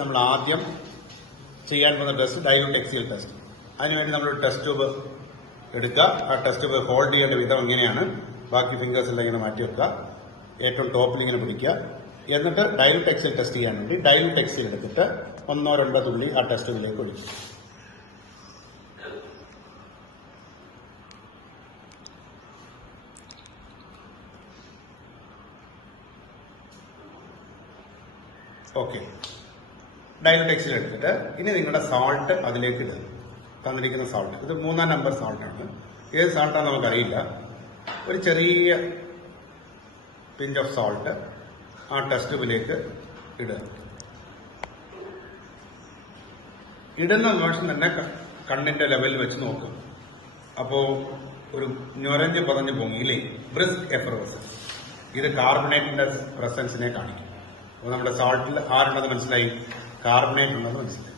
നമ്മൾ ആദ്യം ചെയ്യാൻ പോകുന്ന ടെസ്റ്റ് ഡൈലൂട്ട് എക്സിയൽ ടെസ്റ്റ്. അതിനുവേണ്ടി നമ്മളൊരു ടെസ്റ്റ് ട്യൂബ് എടുക്കുക. ആ ടെസ്റ്റ് ട്യൂബ് ഹോൾഡ് ചെയ്യേണ്ട വിധം ഇങ്ങനെയാണ്. ബാക്കി ഫിംഗേഴ്സ് എല്ലാം ഇങ്ങനെ മാറ്റി വെക്കുക. ഏറ്റവും ടോപ്പിൽ ഇങ്ങനെ പിടിക്കുക. എന്നിട്ട് ഡൈലൂട്ട് എക്സിയൽ ടെസ്റ്റ് ചെയ്യാൻ വേണ്ടി ഡൈലൂട്ട് എക്സിയൽ എടുത്തിട്ട് 1-2 തുള്ളി ആ ടെസ്റ്റ് ട്യൂബിലേക്ക് ഒഴിക്കും. ഓക്കെ, ഡൈലൂട്ട് എക്സിൽ എടുത്തിട്ട് ഇനി നിങ്ങളുടെ സാൾട്ട് അതിലേക്ക് ഇടുക. തന്നിരിക്കുന്ന സാൾട്ട് ഇത് 3-ാം നമ്പർ സാൾട്ടാണ്. ഏത് സാൾട്ടാണെന്ന് നമുക്കറിയില്ല. ഒരു ചെറിയ പിഞ്ച് ഓഫ് സാൾട്ട് ആ ടെസ്റ്റ് ട്യൂബിലേക്ക് ഇടുക. ഇടുന്ന നിമിഷം തന്നെ കണ്ണിന്റെ ലെവലിൽ വെച്ച് നോക്കും. അപ്പോൾ ഒരു ഞൊരഞ്ഞ് പതഞ്ഞ് പൊങ്ങിയില്ലേ, ബ്രിസ്ക് എഫറോസസ്. ഇത് കാർബണേറ്റിന്റെ പ്രസൻസിനെ കാണിക്കും. അപ്പോൾ നമ്മുടെ സാൾട്ടിൽ ആരുണ്ടെന്ന് മനസ്സിലായി, കാർബണേറ്റ് ഉണ്ടെന്ന് മനസ്സിലായി.